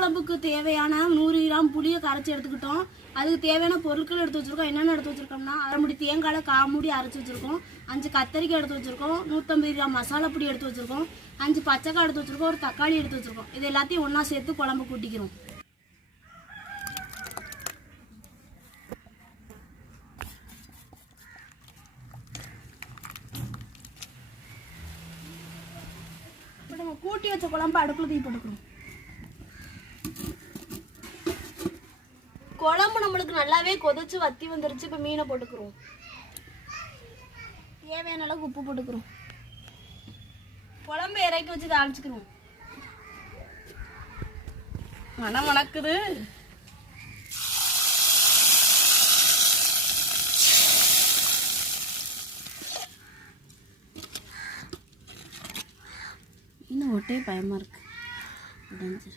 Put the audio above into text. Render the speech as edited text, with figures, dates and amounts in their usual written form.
குழம்புக்கு தேவையான 100 கிராம் புளியை கரைச்சி எடுத்துக்கிட்டோம். அதுக்கு தேவையான பொருட்கள் எடுத்து வச்சிருக்கோம். என்னென்ன எடுத்து வச்சிருக்கோம்னா, அரை முடி தேங்காய் 1/4 மூடி அரைச்சி வச்சிருக்கோம், 5 கத்தரிக்காய் எடுத்து வச்சிருக்கோம், 150 கிராம் மசாலா பொடி எடுத்து வச்சிருக்கோம், 5 பச்சைக்காய் எடுத்து வச்சிருக்கோம், ஒரு தக்காளி எடுத்து வச்சிருக்கோம். இது எல்லாத்தையும் ஒன்றா சேர்த்து குழம்பு கூட்டிக்கிறோம். நம்ம கூட்டி வச்ச குழம்பு அடுப்புல தீ போட்டுக்கிறோம். குழம்பு நம்மளுக்கு நல்லாவே கொதிச்சு வத்தி வந்துருச்சு. இப்போ மீனை போட்டுக்கிறோம். தேவையான அளவுக்கு உப்பு போட்டுக்கிறோம். குழம்பு இறக்கி வச்சு தாளிச்சுக்கிறோம். மனம் மணக்குது. இன்னும் ஒட்டே பயமா இருக்கு.